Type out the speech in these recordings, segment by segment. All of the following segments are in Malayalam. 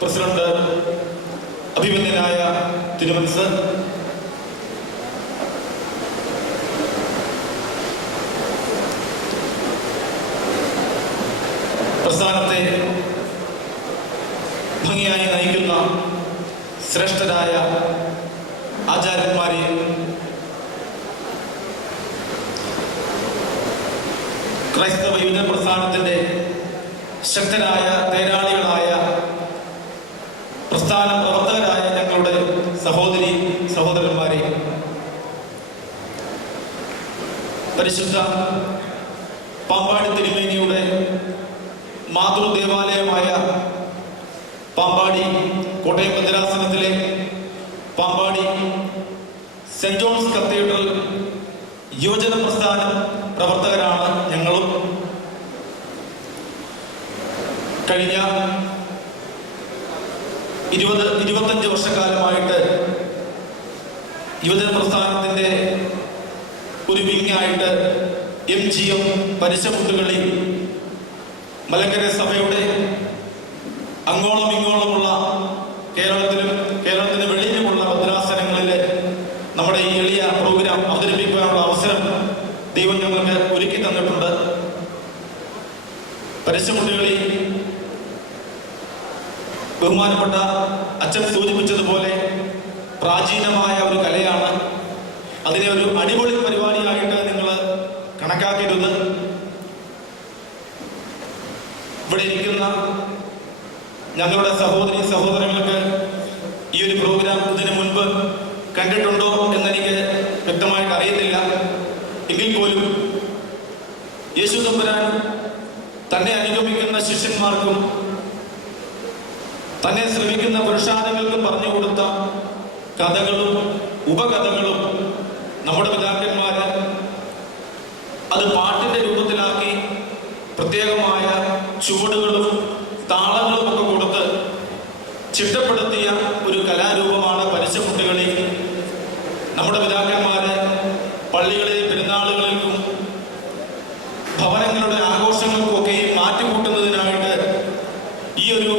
പ്രസിഡന്റ് അഭിമന്യനായ തിരുമനസ്, പ്രസ്ഥാനത്തെ ഭംഗിയായി നയിക്കുന്ന ശ്രേഷ്ഠരായ ആചാര്യന്മാരെ, ക്രൈസ്തവ യുവജന പ്രസ്ഥാനത്തിന്റെ ശക്തരായ തേരാളികളായ പ്രസ്ഥാന പ്രവർത്തകരായ ഞങ്ങളുടെ സഹോദരി സഹോദരന്മാരെ, പരിശുദ്ധ പാമ്പാടി തിരുമേനിയുടെ മാതൃദേവാലയമായ പാമ്പാടി കോട്ടയം ഭദ്രാസനത്തിലെ പാമ്പാടി സെന്റ് ജോൺസ് കത്തീഡ്രൽ യുവജന പ്രസ്ഥാന പ്രവർത്തകരാണ് ഞങ്ങളും. കഴിഞ്ഞ 20-25 വർഷക്കാലമായിട്ട് യുവജന പ്രസ്ഥാനത്തിന്റെ ഒരു വിങ്ങായിട്ട് MGM പരിശമുട്ടുകളിൽ മലങ്കര സഭയുടെ അങ്ങോളം ഇങ്ങോളമുള്ള കേരളത്തിന് വെളിയിലുമുള്ള ഭദ്രാസനങ്ങളിൽ നമ്മുടെ ഈ എളിയ പ്രോഗ്രാം അവതരിപ്പിക്കാനുള്ള അവസരം ദൈവം ഞങ്ങൾക്ക് ഒരുക്കി തന്നിട്ടുണ്ട്. പരിശമുട്ടുകളിൽ ബഹുമാനപ്പെട്ട അച്ഛൻ സൂചിപ്പിച്ചതുപോലെ പ്രാചീനമായ ഒരു കലയാണ്. അതിനെ ഒരു അടിപൊളി പരിപാടിയായിട്ട് നിങ്ങൾ കണക്കാക്കരുത്. ഇവിടെ ഇരിക്കുന്ന ഞങ്ങളുടെ സഹോദരി സഹോദരങ്ങൾക്ക് ഈ ഒരു പ്രോഗ്രാം ഇതിനു മുൻപ് കണ്ടിട്ടുണ്ടോ എന്നെനിക്ക് വ്യക്തമായിട്ട് അറിയത്തില്ല. എങ്കിൽ പോലും യേശു തമ്പുരാൻ തന്നെ അനുഗമിക്കുന്ന ശിഷ്യന്മാർക്കും തന്നെ ശ്രമിക്കുന്ന പുരുഷാരങ്ങൾക്കും പറഞ്ഞു കൊടുത്ത കഥകളും ഉപകഥകളും നമ്മുടെ പിതാക്കന്മാര് അത് പാട്ടിന്റെ രൂപത്തിലാക്കി പ്രത്യേകമായ ചുവടുകളും താളങ്ങളും ഒക്കെ കൊടുത്ത് ചിട്ടപ്പെടുത്തിയ ഒരു കലാരൂപമാണ് പരിശമുട്ടുകളി. നമ്മുടെ പിതാക്കന്മാര് പള്ളികളിൽ പെരുന്നാളുകൾക്കും ഭവനങ്ങളുടെ ആഘോഷങ്ങൾക്കും ഒക്കെയും മാറ്റിക്കൂട്ടുന്നതിനായിട്ട് ഈ ഒരു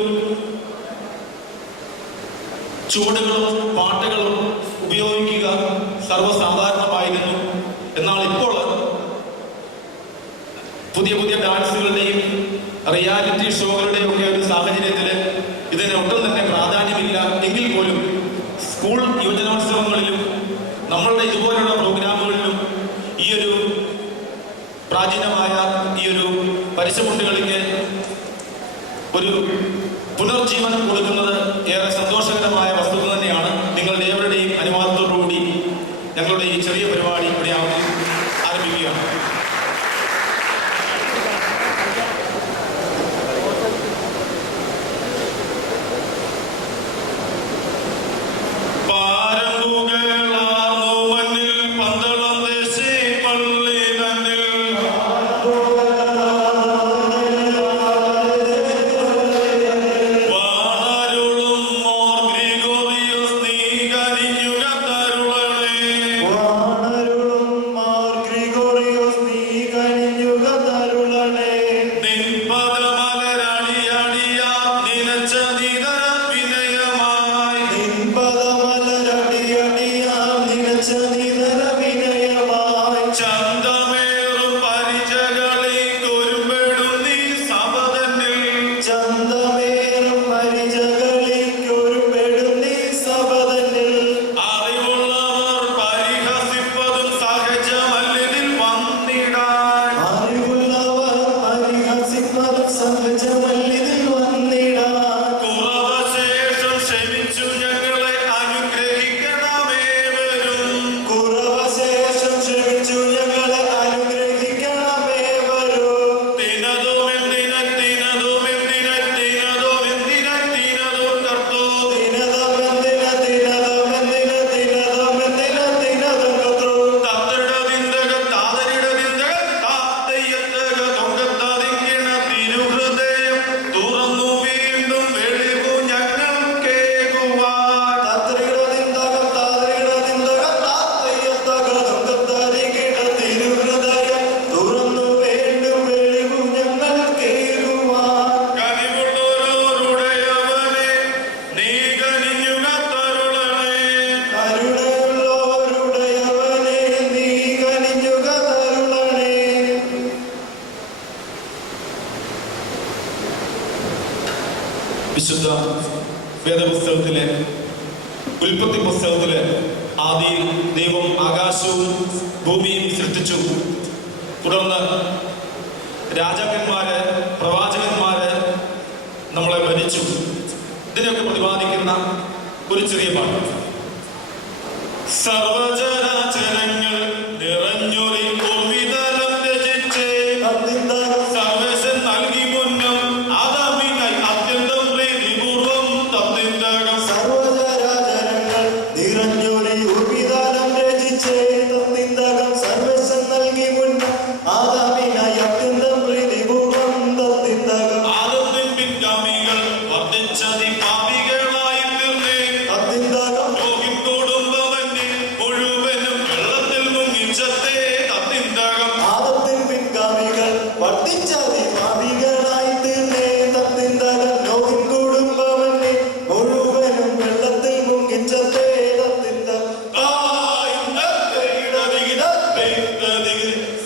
ചുവടുകളും പാട്ടുകളും ഉപയോഗിക്കുക സർവ്വസാധാരണമായിരുന്നു. എന്നാൽ ഇപ്പോൾ പുതിയ പുതിയ ഡാൻസുകളുടെയും റിയാലിറ്റി ഷോകളുടെയും ഒക്കെ ഒരു സാഹചര്യത്തിൽ ഇതിന് ഒട്ടും തന്നെ പ്രാധാന്യമില്ല. എങ്കിൽ പോലും സ്കൂൾ യുവജനോത്സവങ്ങളിലും നമ്മളുടെ ഇതുപോലുള്ള പ്രോഗ്രാമുകളിലും ഈ ഒരു പ്രാചീനമായ ഈ ഒരു പരിശമുട്ടുകളിക്ക് ഒരു പുനർജീവനം കൊടുക്കുന്നത് ഏറെ സന്തോഷകരമായ വസ്തുത തന്നെയാണ്. നിങ്ങളുടെ ഏവരുടെയും അനുവാദത്തോടുകൂടി ഞങ്ങളുടെ ഈ ചെറിയ പരിപാടി ഇവിടെ ആരംഭിക്കുകയാണ്. Glory വിശുദ്ധ വേദപുസ്തകത്തിലെ ഉൽപ്പത്തി പുസ്തകത്തിലെ ആദിയിൽ ദൈവം ആകാശവും ഭൂമിയും സൃഷ്ടിച്ചു. തുടർന്ന് രാജാക്കന്മാര്, പ്രവാചകന്മാര് നമ്മളെ ഭരിച്ചു. ഇതിനൊക്കെ പ്രതിപാദിക്കുന്ന ഒരു ചെറിയ പാട്ട്. സർവചരാചരങ്ങൾ നിറഞ്ഞൊരു ഭൂമിതലം രചിച്ചേ സർവശൻ നൽകി മുന്നം ആദാമിനായി അത്യന്തം പ്രീതിപൂർവം തത്തിന്തകം. സർവചരാചരങ്ങൾ നിറഞ്ഞൊരു ഭൂമിതലം രചിച്ചേ തത്തിന്തകം സർവശൻ നൽകി മുന്നം ആദാമിനായി അത്യന്തം പ്രീതിപൂർവം തത്തിന്തകം. ആദത്തിൻ പിൻഗാമികൾ വർദ്ധിച്ചതി പാപികളായി തീർന്നേ തത്തിന്തകം. ലോകിൻ കുടുംബവന്റെ മുഴുവനും വെള്ളത്തിൽ മുങ്ങിച്ചത്തേ തത്തിന്തകം. ആദത്തിൻ പിൻഗാമികൾ വർദ്ധിച്ചതി പാപികളായി തീർന്നേ തത്തിന്തകം. ലോകിൻ കുടുംബവനെ മുഴുവനും വെള്ളത്തിൽ മുങ്ങിച്ചതേ തത്തിന്തകം.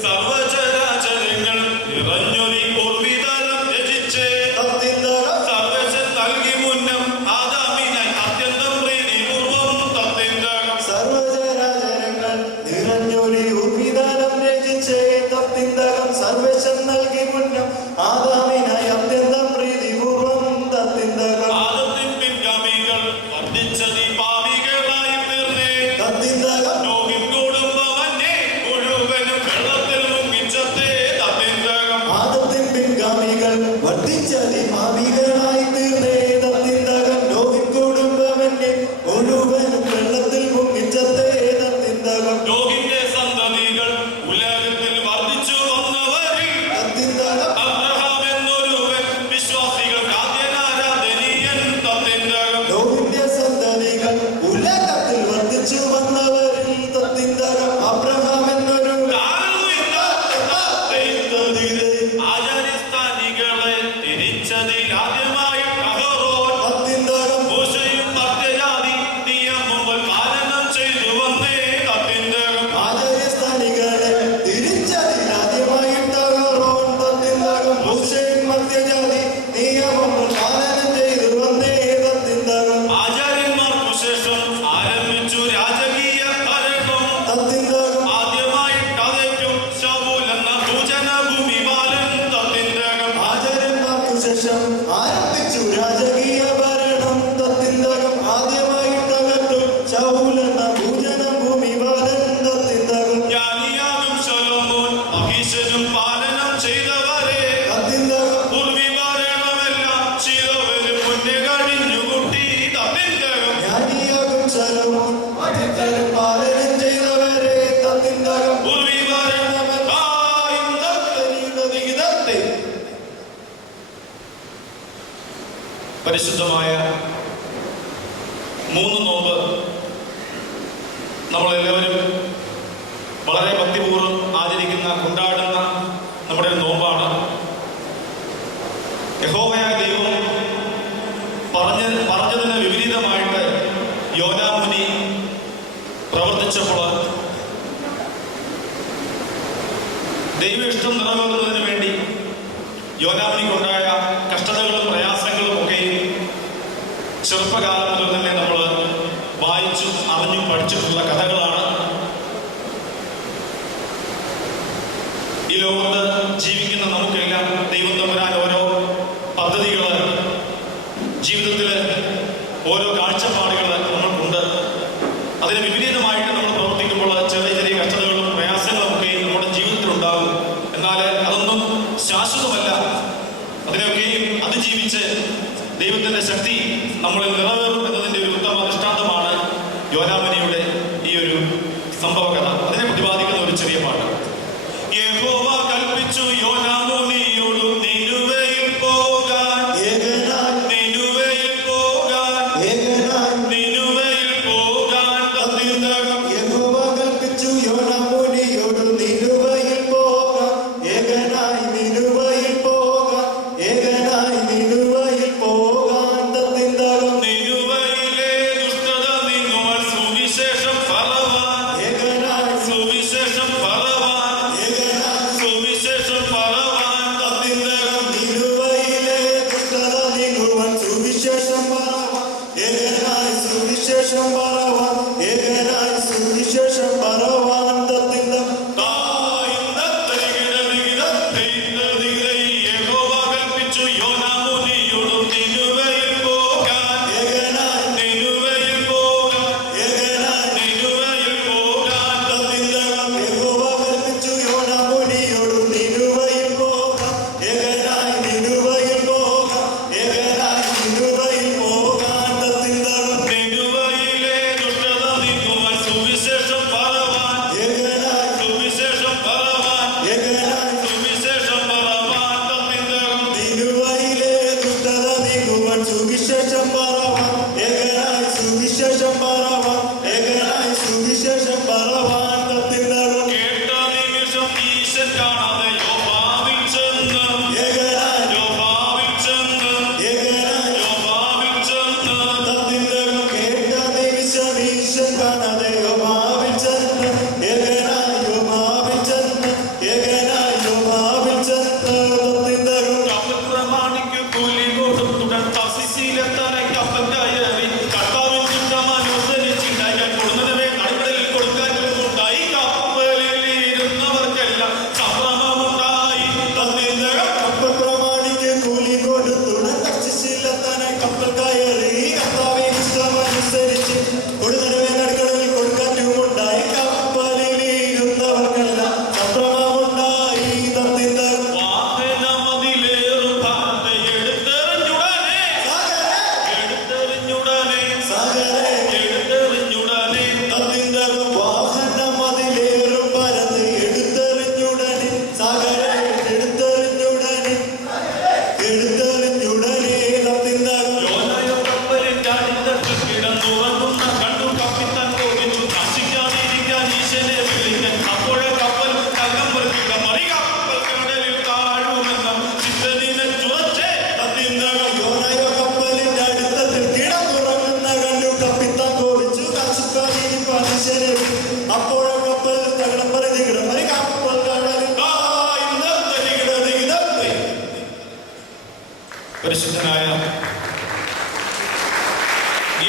സർവചരാചരങ്ങൾ നിറഞ്ഞൊരു പൂർവിതലം രചിച്ചേ തത്തിന്തകം. സർവശൻ നൽകി മുന്നം ആദാമിനായി അത്യന്തം പ്രീതിപൂർവം തത്തിന്തകം. സർവചരാചരങ്ങൾ നിറഞ്ഞൊരു ഭൂമിതലം രചിച്ചേ തത്തിന്തകം സർവശൻ നൽകി മുന്നം ആദാമിനായി അത്യന്തം പ്രീതിപൂർവം തത്തിന്തകം. ആദത്തിൻ പിൻഗാമികൾ വർദ്ധിച്ചതി പാപികളായി തീർന്നേ തത്തിന്തകം. ലോകിൻ കുടുംബവന്നെ മുഴുവനും വെള്ളത്തിൽ മുങ്ങിച്ചത്തേ തത്തിന്തകം. ആദത്തിൻ പിൻഗാമികൾ വർദ്ധിച്ചതി പാപികളായി തീർന്നേ തത്തിന്തകം. ലോകിൻ കുടുംബവനെ മുഴുവനും വെള്ളത്തിൽ മുങ്ങിച്ചതേ തത്തിന്തകം. ലോകിന്റെ സന്തതികൾ ഉലകത്തിൽ വർദ്ധിച്ചു വന്നവരിൽ തത്തിന്തകം. അബ്രഹാം എന്നൊരുവൻ വിശ്വാസികൾക്ക് ആദ്യനാരാധനീയൻ തത്തിന്തകം. ലോകിന്റെ സന്തതികൾ ഉലകത്തിൽ വർദ്ധിച്ചു വന്നവരിൽ തത്തിന്തകം. അബ്രഹാം എന്നൊരു ആചാര്യസ്ഥാനികളെ തിരിച്ചതിൽ ആദ്യമായി അഹറോൻ തത്തിന്തകം. മോശയും മർത്യജാതി നിയമങ്ങൾ പാലനം ചെയ്തു വന്നേ തത്തിന്തകം. ആചാര്യസ്ഥാനികളെ തിരിച്ചതിലാദ്യമായിട്ട് അഹറോൻ തത്തിന്തകം. മോശെയും മർത്യജാതി നിയമങ്ങൾ പാലനം ചെയ്തു വന്നേ തത്തിന്തകം. ആചാര്യന്മാർക്കു ശേഷം ആരംഭിച്ചു രാജകീയ ഭരണം. തത്തിന്തകം. ആദ്യമായിട്ട് അതേറ്റവും ശൗൽ എന്ന ഭൂജനഭൂമി ബാലൻ തത്തിന്തകം. ആചാര്യന്മാർക്കു ശേഷം ആരംഭിച്ചു രാജകീയ ഭരണം. തത്തിന്തകം. ആദ്യമായിട്ട് അകത്തു ശൗലെന്ന ഭൂജനം ഭൂമി ബാലൻ. തത്തിന്തകം. ജ്ഞാനിയാകും ശലോമോൻ മഹീശനും പാലനം ചെയ്തവരെ തത്തിന്തകം. പൂർവികാരണമെല്ലാം ചിലവരും മുന്നേ കഴിഞ്ഞുകൂട്ടി തത്തിന്തകം. ജ്ഞാനിയാകും ശലോമോൻ മഹീശനും പാലനം ചെയ്തവരെ. തത്തിന്തകം. പരിശുദ്ധമായ 3 നോമ്പ് നമ്മളെല്ലാവരും വളരെ ഭക്തിപൂർവ്വം ആചരിക്കുന്ന, കൊണ്ടാടുന്ന നമ്മുടെ ഒരു നോമ്പാണ്. യഹോവയായ ദൈവം പറഞ്ഞതിന് വിപരീതമായിട്ട് യോനാമുനി പ്രവർത്തിച്ചപ്പോൾ ദൈവ ഇഷ്ടം നിറവേറുന്നതിന് വേണ്ടി യോനാമുനിക്കുണ്ടായ കഷ്ടതകളും പ്രയാസങ്ങളും ഒക്കെ ചെറുപ്പകാലം മുതൽ തന്നെ നമ്മൾ വായിച്ചും അറിഞ്ഞും പഠിച്ചിട്ടുള്ള കഥകളാണ്. ഈ ലോകത്ത് ജീവിക്കുന്ന നമുക്കെല്ലാം ദൈവം തമ്പുരാൻ ഓരോ പദ്ധതികൾ, ജീവിതത്തിൽ ഓരോ കാഴ്ചപ്പാടുകൾ നമ്മൾക്കുണ്ട്. അതിന് വിപരീതമായിട്ട് നമ്മൾ പ്രവർത്തിക്കുമ്പോൾ ചെറിയ ചെറിയ കഷ്ടതകളും പ്രയാസങ്ങളും ഒക്കെ നമ്മുടെ ജീവിതത്തിലുണ്ടാകും. എന്നാൽ അതൊന്നും ശാശ്വതമല്ല. അതിനെയൊക്കെയും അതിജീവിച്ച് ദൈവത്തിന്റെ ശക്തി നമ്മളിൽ നിറവേറും എന്നതിന്റെ ഒരു ഉത്തമ ദൃഷ്ടാന്തമാണ് യോനാമുനിയുടെ ഈ ഒരു സംഭവ കഥ. അതിനെ പ്രതിപാദിക്കുന്ന ഒരു ചെറിയ പാട്ട്. യഹോവ കൽപ്പിച്ചു യോനാമുനിയോട് നിനുവയിൽ പോകാൻ, നിനുവയിൽ പോകാൻ, നിനുവയിൽ പോകാൻ തത്തിന്തകം. യഹോവ കൽപ്പിച്ചു യോനാമുനിയോട് നിനുവയിൽ പോകാൻ, ഏകനായി നിനുവയിൽ പോകാൻ, ഏകനായി നിനുവയിൽ പോകാൻ തത്തിന്തകം. നിനുവയിലെ ദുഷ്ടത നീങ്ങുവാൻ സുവിശേഷം ഫലവാൻ, ഏകനായി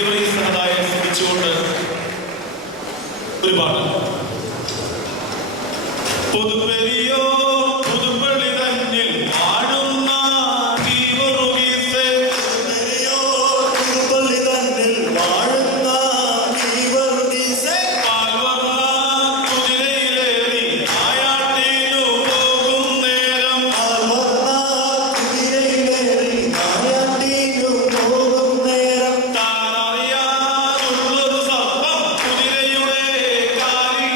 ഗീവറീസനതായ സ്മരിച്ചുകൊണ്ട് ഒരു പാട്ട്. പുതുപ്പെരിയോ പുതുപ്പള്ളി തന്നിൽ വാഴുന്ന ഗീവറുഗീസേ, പുതുപ്പള്ളി തന്നിൽ വാഴുന്ന ഗീവറുഗീസേ, പാൽവർണ്ണ കുതിരയിലേറി നായാട്ടിനു പോകും നേരം, പാൽവർണ്ണ കുതിരയിലേറി നായാട്ടിനു പോകും നേരം, താനറിയാതുള്ളൊരു സർപ്പം കുതിരയുടെ കാലിൽ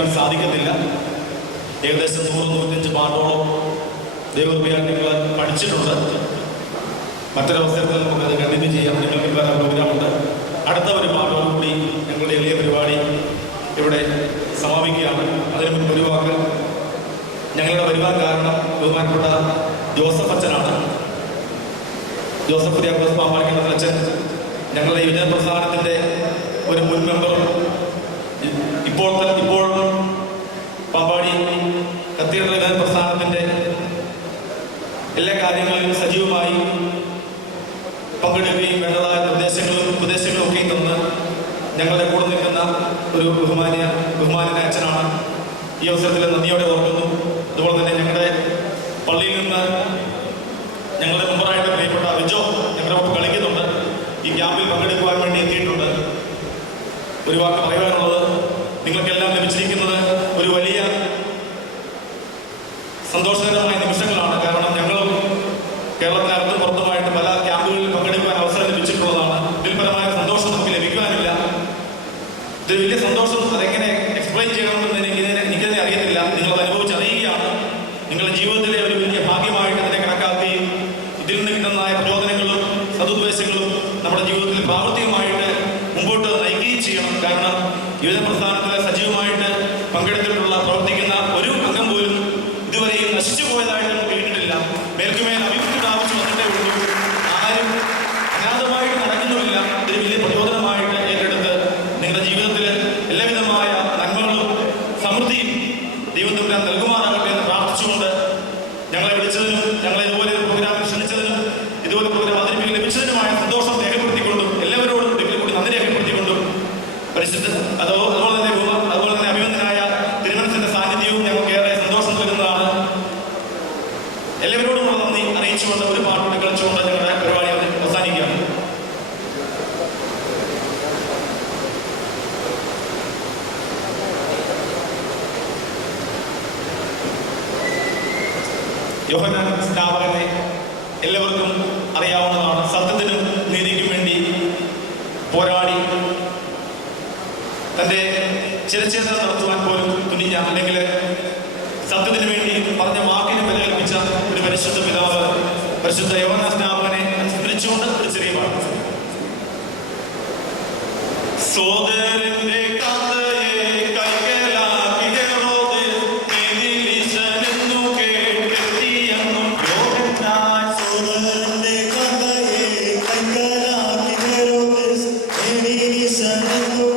സംഘടിപ്പിക്കാൻ സാധിക്കത്തില്ല. ഏകദേശം 100-105 പാട്ടോളം ദൈവകൃപയാൽ നിങ്ങൾ പഠിച്ചിട്ടുണ്ട്. മറ്റൊരവസരത്തിൽ നമുക്കത് കണ്ടിന്യൂ ചെയ്യാം. നിങ്ങൾക്ക് വേറെ പ്രോഗ്രാമുണ്ട്. അടുത്ത ഒരു പാട്ടോടുകൂടി ഞങ്ങളുടെ എളിയ പരിപാടി ഇവിടെ സമാപിക്കുകയാണ്. അതിന് മുൻപ് ഒരു വാക്ക്, ഞങ്ങളുടെ വരുവാൻ കാരണം ബഹുമാനപ്പെട്ട ജോസഫ് അച്ഛനാണ്. ജോസഫ് കുര്യാക്കോസ് പാമ്പാടിക്കുന്ന അച്ഛൻ ഞങ്ങളുടെ യുവജന പ്രസ്ഥാനത്തിൻ്റെ ഒരു മുൻ മെമ്പറും ഇപ്പോൾ പാമ്പാടി കത്തീഡ്രൽ യുവജന പ്രസ്ഥാനത്തിൻ്റെ എല്ലാ കാര്യങ്ങളിലും സജീവമായി പങ്കെടുക്കുകയും വേണ്ടതായ നിർദ്ദേശങ്ങളും ഉപദേശങ്ങളും ഒക്കെ തന്ന് ഞങ്ങളുടെ കൂടെ നിൽക്കുന്ന ഒരു ബഹുമാനായ അച്ഛനാണ്. ഈ അവസരത്തിൽ നന്ദിയോടെ ഓർക്കുന്നു. അതുപോലെ തന്നെ ഞങ്ങളുടെ പള്ളിയിൽ നിന്ന് ഞങ്ങളുടെ മെമ്പറായിട്ട് പ്രിയപ്പെട്ട വിജോ ഞങ്ങളുടെ ഒപ്പം കളിക്കുന്നുണ്ട്. ഈ ക്യാമ്പിൽ പങ്കെടുക്കുവാൻ വേണ്ടി എത്തിയിട്ടുണ്ട്. ഒരു വാക്ക് പറയുവാനുള്ളത്, നിങ്ങൾക്കെല്ലാം ലഭിച്ചിരിക്കുന്നത് ഒരു വലിയ സന്തോഷകരമായ നിമിഷങ്ങളാണ്. കാരണം ഞങ്ങളും കേരളത്തിനകത്തും പുറത്തുമായിട്ട് പല ക്യാമ്പുകളിൽ പങ്കെടുക്കുവാൻ അവസരം ലഭിച്ചിട്ടുള്ളതാണ്. ഇതിൽപരമായ സന്തോഷം നമുക്ക് ലഭിക്കുവാനില്ല. ഇത് വലിയ സന്തോഷം, അതെങ്ങനെ എക്സ്പ്ലെയിൻ ചെയ്യണമെന്ന് എനിക്കതിനെ അറിയത്തില്ല. നിങ്ങളത് അനുഭവിച്ചറിയുകയാണ്. നിങ്ങളുടെ ജീവിതത്തിലെ ഒരു വലിയ ഭാഗ്യമായിട്ട് അതിനെ കണക്കാക്കുകയും ഇതിൽ നിന്ന് കിട്ടുന്നതായ പ്രചോദനങ്ങളും സതുദ്ദേശങ്ങളും നമ്മുടെ ജീവിതത്തിൽ പ്രാവർത്തികമായിട്ട് മുമ്പോട്ട് നയിക്കുകയും ചെയ്യണം. കാരണം യുവജന പ്രസ്ഥാനത്തിൽ സജീവമായിട്ട് പങ്കെടുത്തിട്ടുള്ള പ്രവർത്തിക്കുന്ന ഒരു അംഗം പോലും ഇതുവരെയും നശിച്ചു പോയതായിട്ട് നമുക്ക് കേട്ടിട്ടില്ല. മേൽക്കുമേൽ അഭിവൃദ്ധി പ്രാപിച്ചു വന്നിട്ടേ ഉള്ളൂ. ആരും അനാഥമായിട്ട് നടക്കുന്നുമില്ല. ഇതൊരു വലിയ പ്രചോദനമായിട്ട് ഏറ്റെടുത്ത് നിങ്ങളുടെ ജീവിതത്തിൽ എല്ലാവിധമായ നന്മകളും സമൃദ്ധിയും ദൈവം തമ്പുരാൻ നൽകുമാറാകട്ടെ എന്ന് പ്രാർത്ഥിച്ചുകൊണ്ട് ഞങ്ങളെ വിളിച്ചതിനും ഞങ്ങളെ ഇതുപോലെ പ്രോഗ്രാമിൽ ക്ഷണിച്ചതിനും ഇതുപോലെ പ്രോഗ്രാം അവതരിപ്പിക്കാൻ ലഭിച്ചതിനുമായ സന്തോഷം രേഖപ്പെടുത്തിക്കൊണ്ടും എല്ലാവരോടും ഒരിക്കൽ കൂടി നന്ദി രേഖപ്പെടുത്തിക്കൊണ്ടും അതുപോലെ തന്നെ അഭിനന്ദനായ തിരുമനസിന്റെ സാന്നിധ്യവും ഞങ്ങൾക്ക് ഏറെ സന്തോഷം നൽകുന്നതാണ്. എല്ലാവരോടുമുള്ള നന്ദി അറിയിച്ചുകൊണ്ട് ഒരു പാട്ടുകൂടി കളിച്ചുകൊണ്ട് ഞങ്ങളുടെ പരിപാടി അവസാനിക്കുകയാണ്. യോഹന്നാൻ സ്നാപകനെ എല്ലാവർക്കും അറിയാവുന്നതാണ്. സത്യത്തിനും നീതിക്കും വേണ്ടി പോരാടി തൻ്റെ ചിരച്ഛേദന നടത്തുവാൻ പോലും തുനിഞ്ഞ, അല്ലെങ്കിൽ സത്യത്തിന് വേണ്ടി പറഞ്ഞ വാക്കിന് വില കൽപ്പിച്ച ഒരു പരിശുദ്ധ പിതാവ് പരിശുദ്ധ യോഹന്നാൻ സ്നാപകനെ സ്മരിച്ചുകൊണ്ട് ഒരു ചെറിയ പാട്ട്. സോദരന്റെ കഥയെ കൈക്കലാക്കി ഹെറോദ് നീതിലീശനെന്നു കേട്ടെത്തിയെന്നും യോഹന്നാൻ. സോദരന്റെ കഥയെ കൈക്കലാക്കി ഹെറോദ് നീതിലീശനെന്നു